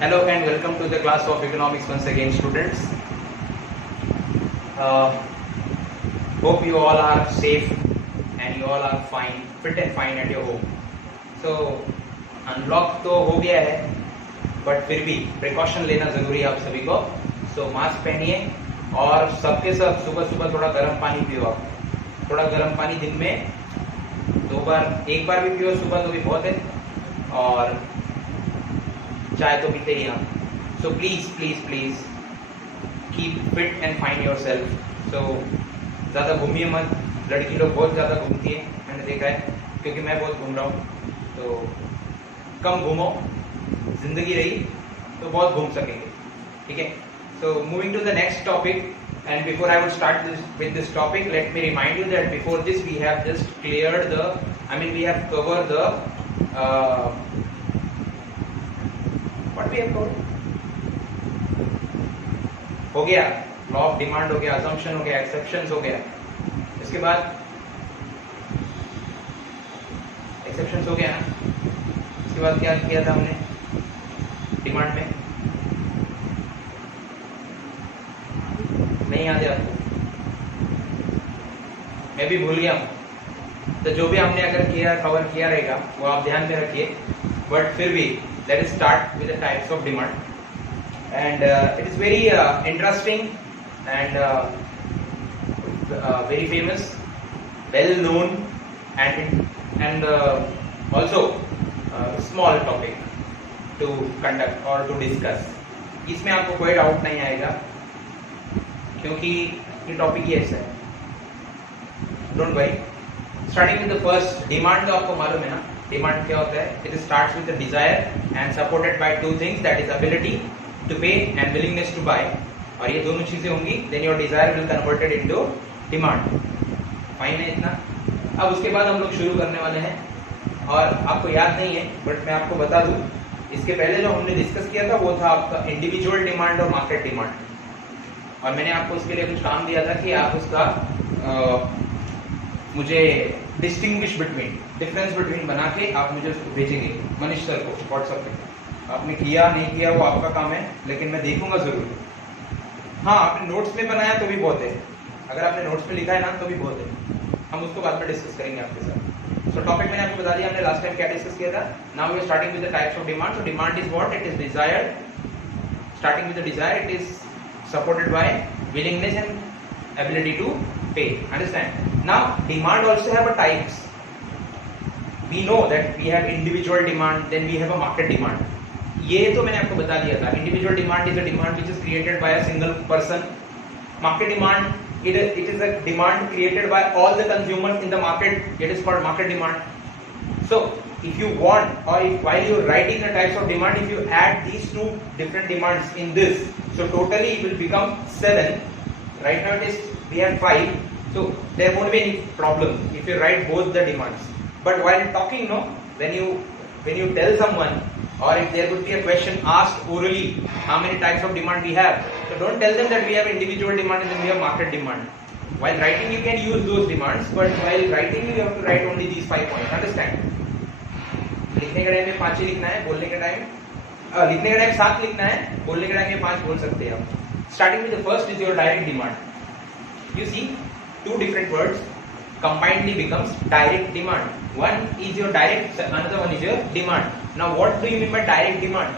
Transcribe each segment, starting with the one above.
Hello and welcome to the class of economics once again, students. Hope you all are safe and you all are fine, fit and fine at your home. So unlock तो हो गया है, but फिर भी precaution लेना जरूरी है आप सभी को. सो मास्क पहनिए और सबके सब सुबह सुबह थोड़ा गर्म पानी पियो. आप थोड़ा गर्म पानी दिन में 2 बार, 1 बार भी पियो सुबह तो भी बहुत है, और चाय तो पीते ही आप. So please please please keep fit and fine yourself. So ज़्यादा घूमिए मत. लड़की लोग बहुत ज़्यादा घूमती है, मैंने देखा है, क्योंकि मैं बहुत घूम रहा हूँ. तो कम घूमो, जिंदगी रही तो बहुत घूम सकेंगे, ठीक है. So moving to the next topic, and before I would start with this topic, let me remind you that before this we have just cleared we have covered the what we have covered. हो गया law of demand, हो गया assumption, हो गया exceptions, हो गया. इसके बाद एक्सेप्शंस हो गया ना. इसके बाद क्या किया था हमने डिमांड में? नहीं याद है आपको? मैं भी भूल गया हूँ. तो जो भी हमने अगर किया कवर किया रहेगा वो आप ध्यान में रखिए. बट फिर भी let us start with the types of demand. And it is very interesting and very famous, well known, and also small topic to conduct or to discuss. इसमें आपको कोई डाउट नहीं आएगा क्योंकि ये टॉपिक ही ऐसा है. Don't worry. Starting with the first demand. तो आपको मालूम है ना डिमांड क्या होता है. It starts with the desire and supported by 2 things, that is ability to pay and willingness to buy. और ये दोनों चीजें होंगी, then your desire will converted into demand. Fine है इतना. अब उसके बाद हम लोग शुरू करने वाले हैं, और आपको याद नहीं है बट मैं आपको बता दूं, इसके पहले जो हमने डिस्कस किया था वो था आपका इंडिविजुअल डिमांड और मार्केट डिमांड. और मैंने आपको उसके लिए कुछ काम दिया था कि आप उसका मुझे डिस्टिंग्विश बिटवीन, डिफरेंस बिटवीन बना के आप मुझे उसको भेजेंगे मनीष सर को व्हाट्सएप पे. आपने किया नहीं किया वो आपका काम है, लेकिन मैं देखूंगा जरूर. हाँ, आपने नोट्स में बनाया तो भी बहुत है, अगर आपने नोट्स में लिखा है ना तो भी बहुत है. हम उसको बाद में डिस्कस करेंगे आपके साथ. सो टॉपिक मैंने आपको बता दिया, हमने लास्ट टाइम क्या डिस्कस किया था. Now we are starting with the types of demand. So demand is what? It is desire. Starting with the desire, it is supported by willingness and ability to pay. Understand? Now demand also have a types. We know that we have individual demand, then we have a market demand. ये तो मैंने आपको बता दिया था. Individual demand is a demand which is created by a single person. Market demand, it is a demand created by all the consumers in the market. It is called market demand. So if you want, or if while you are writing the types of demand, if you add these 2 different demands in this, so totally it will become 7. Right now it is, we have 5, so there won't be any problem if you write both the demands. But while talking, no, when you tell someone, or if there would be a question asked orally, how many types of demand we have, so don't tell them that we have individual demand and then we have market demand. While writing you can use those demands, but while writing you have to write only these 5 points. Understand? लिखने के time में 5 ही लिखना है, बोलने के time लिखने के time 7 लिखना है, बोलने के टाइम में 5 बोल सकते हैं आप. Starting with the first is your direct demand. You see 2 different words combinedly becomes direct demand. One is your direct, another one is your demand. Now what do you mean by direct demand?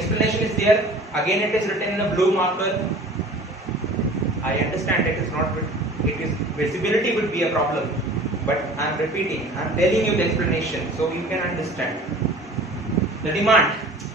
Explanation is there. Again it is written in a blue marker. I understand it is not, it is visibility would be a problem, but I am repeating, I am telling you the explanation so you can understand. The demand,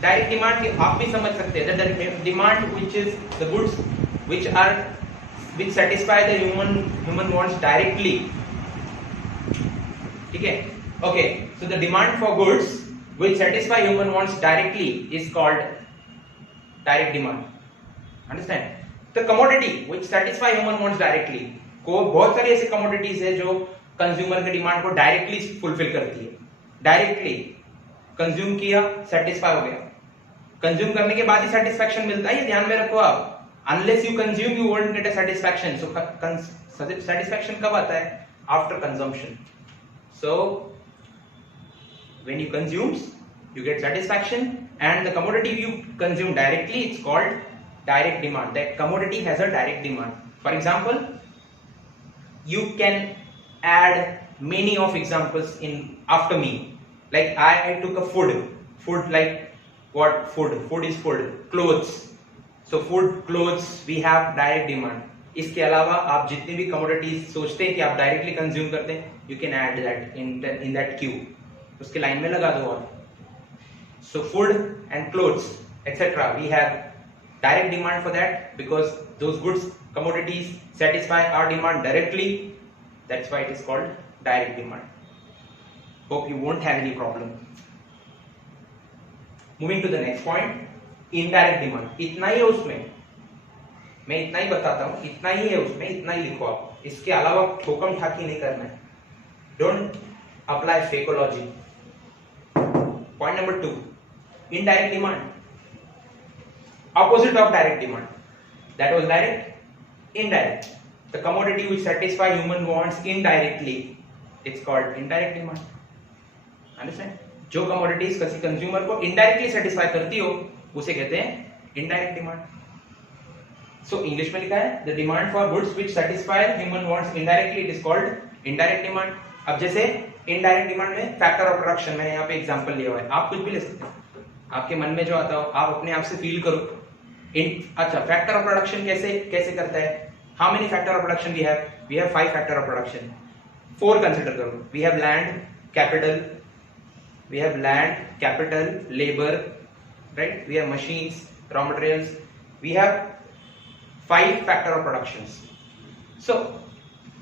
direct demand आप भी समझ सकते हैं. The demand which is the goods which satisfy the human wants directly. ठीक है? Okay, so the demand for goods which satisfy human wants directly is called direct demand. Understand? The commodity which satisfy human wants directly, को बहुत सारी ऐसी commodities है जो consumer के demand को डायरेक्टली फुलफिल करती है. डायरेक्टली कंज्यूम किया, सेटिस्फाई हो गया. कंज्यूम करने के बाद ही सेटिस्फैक्शन मिलता है, ये ध्यान में रखो आप. Unless you consume you won't get a satisfaction. So satisfaction कब आता है? After consumption. So when you consumes you get satisfaction, and the commodity you consume directly, it's called direct demand. That commodity has a direct demand. For example, you can add many of examples in after me. Like I took a food like what? Food is food. Clothes. So food, clothes, we have direct demand. इसके अलावा आप जितनी भी commodities सोचते हैं कि आप directly consume करते हैं, you can add that in that queue, उसके लाइन में लगा दो आप. So food and clothes etcetera, we have direct demand for that because those goods, commodities satisfy our demand directly. That's why it is called direct demand. Hope you won't have any problem. Moving to the next point, indirect demand. इतना ही है उसमें, मैं इतना ही बताता हूं, इतना ही है उसमें, इतना ही लिखो आप. इसके अलावा ठोकम ठाकी नहीं करना है. Don't apply fakeology. Point number 2, indirect demand. Opposite of direct demand. That was direct, indirect. The commodity which satisfy human wants indirectly, it's called indirect demand. Understand? जो commodities किसी consumer को indirectly satisfy करती हो, उसे कहते हैं indirect demand. So English में लिखा है the demand for goods which satisfy human wants indirectly, it is called indirect demand. अब जैसे indirect demand में factor of production, मैंने यहाँ पे example लिया हुआ है, आप कुछ भी ले सकते हैं, आपके मन में जो आता हो आप अपने आप से फील करो. अच्छा, फैक्टर ऑफ प्रोडक्शन कैसे करता है? How many factor of production we have 5 factor of production. 4 consider करो. We have land capital, labour, right? We have machines, raw materials. We have 5 factor of productions. So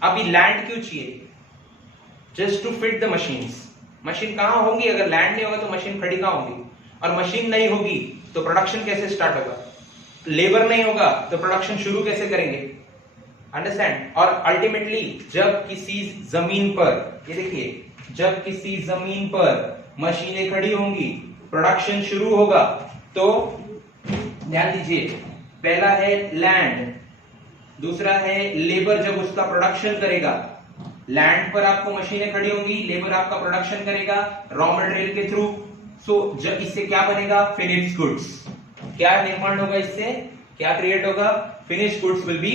अभी land क्यों चाहिए? Just to fit the machines. Machine कहां होंगी? अगर land नहीं होगा तो मशीन खड़ी कहां होगी? और मशीन नहीं होगी तो प्रोडक्शन कैसे स्टार्ट होगा? लेबर नहीं होगा तो प्रोडक्शन शुरू कैसे करेंगे? अंडरस्टैंड? और अल्टीमेटली जब किसी जमीन पर, ये देखिए, जब किसी जमीन पर मशीनें खड़ी होंगी, प्रोडक्शन शुरू होगा. तो ध्यान दीजिए, पहला है लैंड, दूसरा है लेबर. जब उसका प्रोडक्शन करेगा, लैंड पर आपको मशीनें खड़ी होंगी, लेबर आपका प्रोडक्शन करेगा रॉ मटेरियल के थ्रू. सो जब इससे क्या बनेगा? Finished goods. क्या निर्माण होगा इससे? क्या क्रिएट होगा? Finished goods will be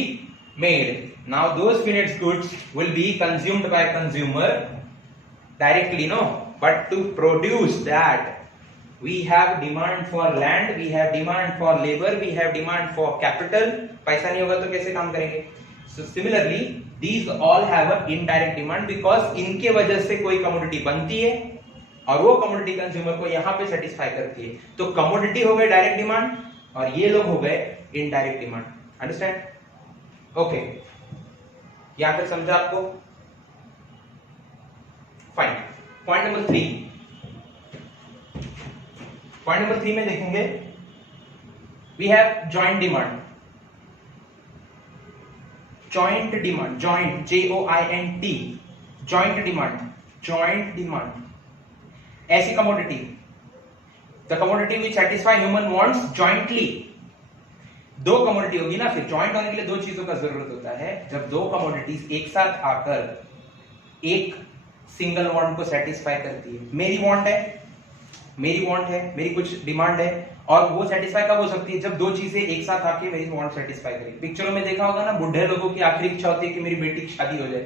made. Now those finished goods will be consumed by consumer directly, no, but to produce that we have demand for land, we have demand for labor, we have demand for capital. पैसा नहीं होगा तो कैसे काम करेंगे? So similarly, these all have a indirect demand because इनके वजह से कोई कमोडिटी बनती है और वो कमोडिटी कंज्यूमर को यहां पे सेटिस्फाई करती है. तो कमोडिटी हो गए डायरेक्ट डिमांड और ये लोग हो गए इनडायरेक्ट डिमांड. अंडरस्टैंड? ओके, यहां तक समझा आपको? Fine. Point number 3. Point number 3 में देखेंगे we have joint demand. Joint demand, joint, JOINT, joint demand. Joint demand ऐसी commodity, the commodity which satisfy human wants jointly. 2 commodity होगी ना, फिर जॉइंट होने के लिए 2 चीजों का जरूरत होता है. जब 2 कमोडिटीज एक साथ आकर एक सिंगल वांट को सेटिस्फाई करती है. मेरी वांट है, मेरी कुछ डिमांड है, और वो सेटिस्फाई कब हो सकती है? जब 2 चीजें एक साथ आके मेरी वांट सेटिस्फाई करेगी. पिक्चरों में देखा होगा ना, बुढ़े लोगों की आखिरी इच्छा होती है कि मेरी बेटी की शादी हो जाए.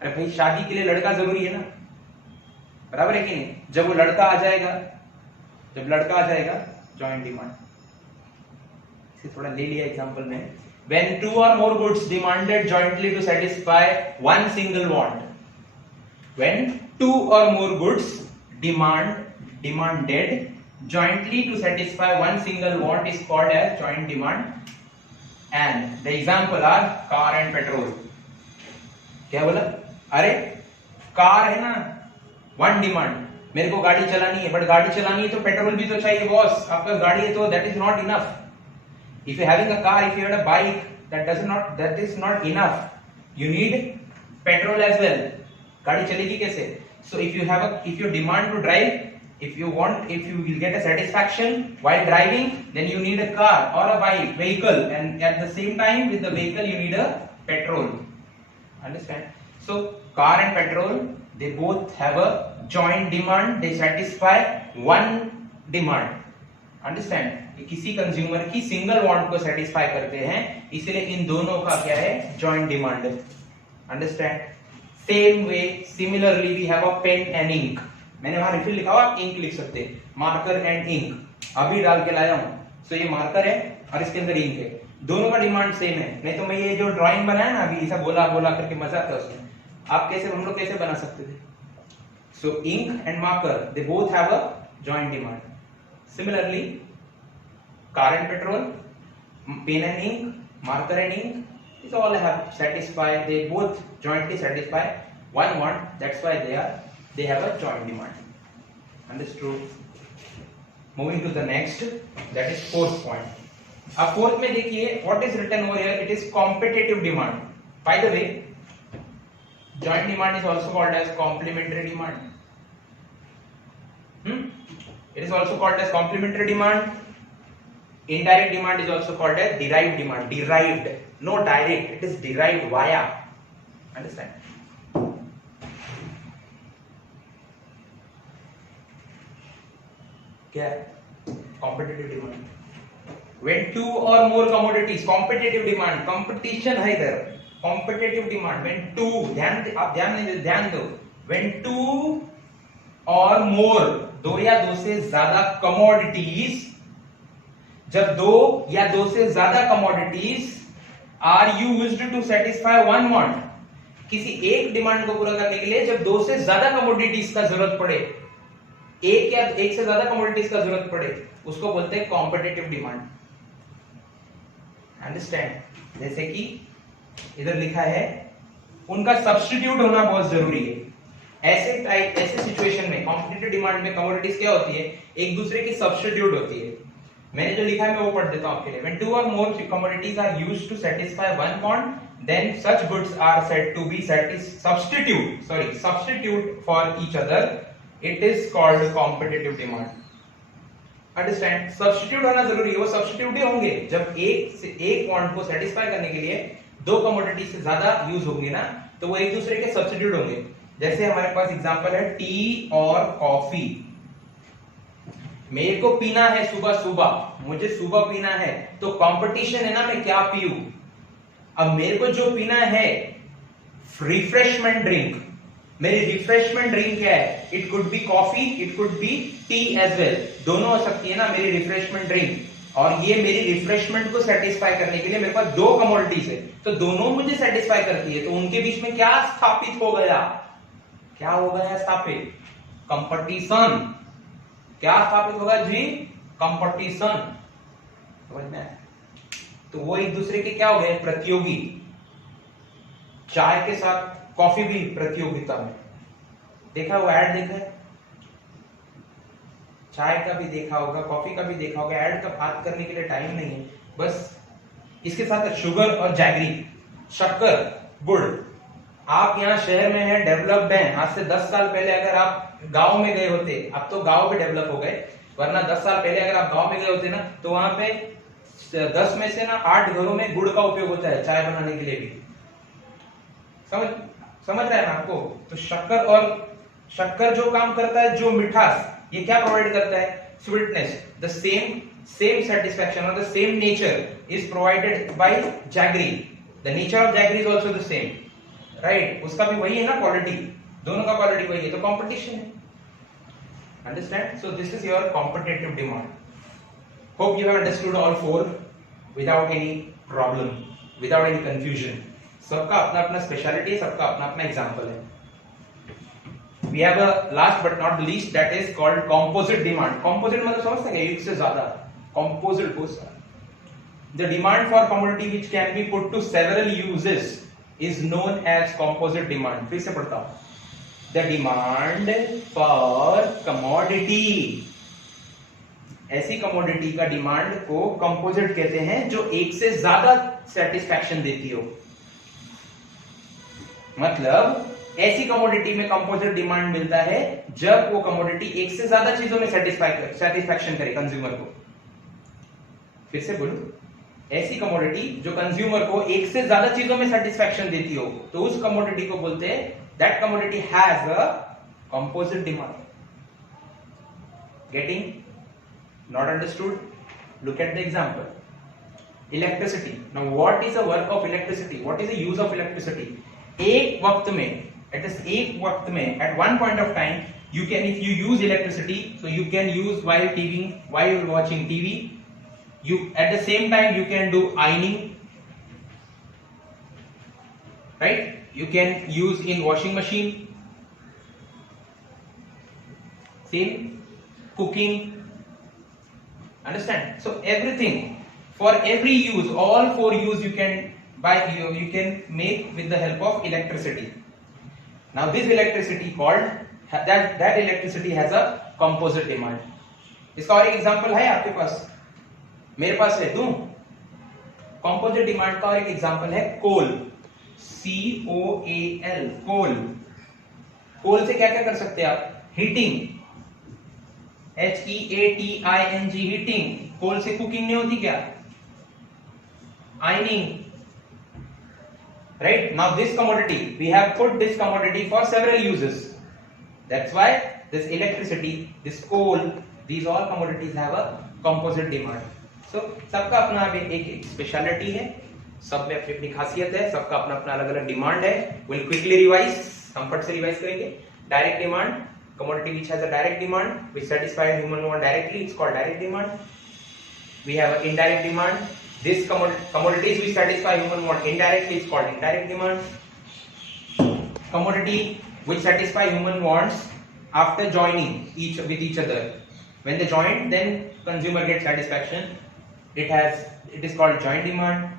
अरे भाई, शादी के लिए लड़का जरूरी है ना, बराबर है कि नहीं? जब वो लड़का आ जाएगा, जॉइंट डिमांड. इसे थोड़ा ले लिया एग्जांपल में. When 2 or more goods demanded jointly to satisfy one single want. When 2 or more goods demanded jointly to satisfy one single want is called as joint demand. And the example are car and petrol. क्या बोला? अरे car है ना, one demand, मेरे को गाड़ी चलानी है, बट गाड़ी चलानी है तो पेट्रोल भी तो चाहिए बॉस. आपका गाड़ी है तो that is not enough. If you're having a car, if you had a bike, that is not enough. You need petrol as well. गाड़ी चलेगी कैसे? So if you demand to drive, if you will get a satisfaction while driving, then you need a car or a vehicle, and at the same time with the vehicle you need a petrol. Understand? So car and petrol, they both have a joint demand. They satisfy one demand, understand, किसी consumer की single want को satisfy करते हैं, इसलिए इन दोनों का क्या है, जॉइंट डिमांड है, understand. Same way similarly we have a pen and ink, मैंने वहां रिफिल लिखा हुआ, आप इंक लिख सकते हैं, मार्कर एंड इंक अभी डाल के लाया हूं, सो ये मार्कर है और इसके अंदर इंक है, दोनों का डिमांड सेम है, नहीं तो मैं ये जो ड्राइंग बनाया ना अभी, ऐसा बोला बोला करके मजा आता है उसमें, आप कैसे, हम लोग कैसे बना सकते थे, so ink and marker they both have a joint demand. Similarly car and petrol, pen and ink, marker and ink, these all have satisfied, they both jointly satisfy one want, that's why they have a joint demand, understood? Moving to the next, that is fourth point. अब fourth में देखिए what is written over here, it is competitive demand. By the way, joint demand is also called as complementary demand. It is also called as complementary demand. Indirect demand is also called as derived demand. Derived, no direct, it is derived via. Understand? क्या है? Competitive demand. When two or more commodities, competitive demand, competition है इधर. Competitive demand. When two, आप ध्यान दो. When two or more, दो या दो से ज्यादा commodities, जब दो या दो से ज्यादा commodities are used to satisfy one want, किसी एक डिमांड को पूरा करने के लिए जब दो से ज्यादा कमोडिटीज का जरूरत पड़े, एक या एक से ज्यादा कमोडिटीज का जरूरत पड़े, उसको बोलते हैं कॉम्पिटिटिव डिमांड, अंडरस्टैंड? जैसे कि इधर लिखा है, उनका सब्स्टिट्यूट होना बहुत जरूरी है। ऐसे सिचुएशन में कॉम्पिटिटिव डिमांड में कमोडिटीज क्या होती है, एक दूसरे की सब्स्टिट्यूट होती है। मैंने जो लिखा है मैं वो पढ़ देता हूं आपके लिए। When two or more commodities are used to satisfy one want, then such goods are said to be substitute for each other. It is called competitive demand. Understand? Substitute होना जरूरी है, वो substitute ही होंगे जब एक want को satisfy करने के लिए दो commodity से ज्यादा यूज होंगे ना, तो वो एक दूसरे के substitute होंगे। जैसे हमारे पास एग्जांपल है टी और कॉफी। मेरे को पीना है सुबह सुबह, मुझे सुबह पीना है, तो कंपटीशन है ना, मैं क्या पीऊं। अब मेरे को जो पीना है रिफ्रेशमेंट ड्रिंक, मेरी रिफ्रेशमेंट ड्रिंक क्या है, it could be coffee, it could be tea as well, दोनों हो सकती है ना मेरी रिफ्रेशमेंट ड्रिंक। और ये मेरी रिफ्रेशमेंट को सेटिस्फाई करने के लिए मेरे पास दो कमोडिटीज है, तो दोनों मुझे सेटिस्फाई करती है, तो उनके बीच में क्या स्थापित हो गया, क्या हो गया स्थापित, कंपटीशन। क्या स्थापित होगा जी, कंपटीशन, समझ में? तो वो एक दूसरे के क्या हो गए, प्रतियोगी। चाय के साथ कॉफी भी प्रतियोगिता में, देखा वो ऐड देखा है, चाय का भी देखा होगा, कॉफी का भी देखा होगा, ऐड का बात करने के लिए टाइम नहीं है, बस इसके साथ शुगर और जैगरी, शक्कर, गुड़। आप यहाँ शहर में हैं, डेवलप्ड हैं, आज से 10 साल पहले अगर आप गांव में गए होते, अब तो गांव भी डेवलप हो गए, वरना 10 साल पहले अगर आप गांव में गए होते ना, तो वहां पे 10 में से ना 8 घरों में गुड़ का उपयोग होता है चाय बनाने के लिए भी। समझ रहे हैं ना आपको? तो शक्कर जो काम करता है, जो मिठास, ये क्या प्रोवाइड करता है, स्वीटनेस। द सेम सेटिस्फैक्शन और the same nature is provided by jaggery. The nature of jaggery is also the same, right? उसका भी वही है ना क्वालिटी, दोनों का क्वालिटी वही है, तो कंपटीशन है, understand? So this is your competitive demand. Hope you have understood all four without any problem, without any confusion. सबका अपना अपना स्पेशलिटी है, सबका अपना अपना एग्जांपल है। We have a last but not the least, that is called composite demand. Composite मतलब समझते हैं, एक से ज्यादा, composite बहुत सारा। The demand for commodity which can be put to several uses is known as composite demand. फिर से पढ़ता हूँ। The demand for commodity, ऐसी commodity का डिमांड को composite कहते हैं जो एक से ज्यादा सेटिस्फैक्शन देती हो। मतलब ऐसी कमोडिटी में कंपोजिट डिमांड मिलता है जब वो कमोडिटी एक से ज्यादा चीजों में सेटिस्फैक्शन करे कंज्यूमर को। फिर से बोलूं, ऐसी कमोडिटी जो कंज्यूमर को एक से ज्यादा चीजों में सेटिस्फैक्शन देती हो, तो उस कमोडिटी को बोलते हैं that commodity has a composite demand. Getting? Not understood? Look at the example. Electricity. Now what is the work of electricity? What is the use of electricity? एक वक्त में, at one point of time, you can, if you use electricity, so you can use while watching TV. You at the same time you can do ironing, right? You can use in washing machine, same cooking. Understand? So everything, for every use, all four use you can make with the help of electricity. Now this electricity called that electricity has a composite demand. इसका और एक example है आपके पास, मेरे पास है, दूं? composite demand का और एक एग्जांपल है कोल, COAL, कोल. कोल से क्या क्या कर सकते हैं आप? Heating, HEATING, heating. कोल से कुकिंग नहीं होती क्या? Ironing. Right? Now this commodity, we have put this commodity for several uses. That's why this electricity, this coal, these all commodities have a composite demand. So सबका अपना एक speciality है, सब में अपनी अपनी खासियत है, सबका अपना अपना अलग अलग डिमांड है. We'll quickly revise, कंफर्ट से रिवाइज करेंगे. Direct demand, commodity which has a direct demand, which satisfies human want directly, it's called direct demand. We have an indirect demand. This commodities which satisfy human want indirectly is called indirect demand. Commodity which satisfy human wants after joining with each other. When they join, then consumer gets satisfaction. It is called joint demand.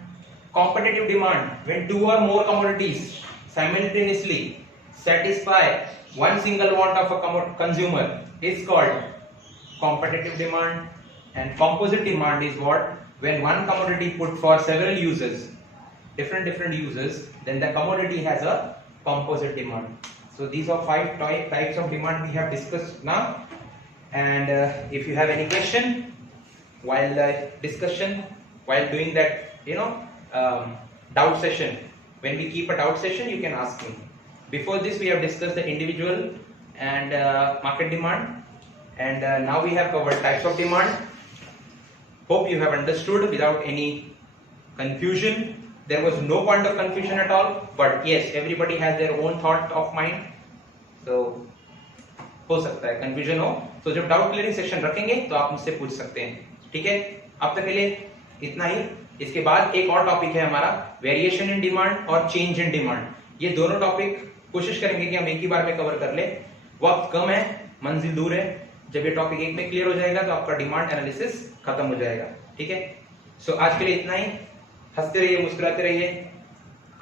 Competitive demand, when two or more commodities simultaneously satisfy one single want of a consumer, is called competitive demand. And composite demand is what? When one commodity put for several uses, different uses, then the commodity has a composite demand. So these are 5 types of demand we have discussed now. And if you have any question while discussion, while doing that, doubt session, when we keep a doubt session, you can ask me. Before this, we have discussed the individual and market demand, and now we have covered types of demand. Hope you have understood without any confusion. There was no point of confusion at all, but yes, everybody has their own thought of mind. So हो सकता है confusion हो, तो जब doubt clearing session रखेंगे तो आप मुझसे पूछ सकते हैं. ठीक है, अब तक के लिए इतना ही. इसके बाद एक और टॉपिक है हमारा वेरिएशन इन डिमांड और चेंज इन डिमांड. ये दोनों टॉपिक कोशिश करेंगे कि हम एक ही बार में कवर कर ले. वक्त कम है, मंजिल दूर है. जब ये टॉपिक एक में क्लियर हो जाएगा तो आपका डिमांड एनालिसिस खत्म हो जाएगा. ठीक है, सो आज के लिए इतना ही. हंसते रहिए, मुस्कुराते रहिए,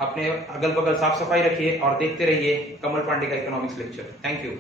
अपने अगल बगल साफ सफाई रखिए और देखते रहिए कमल पांडे का इकोनॉमिक्स लेक्चर. Thank you.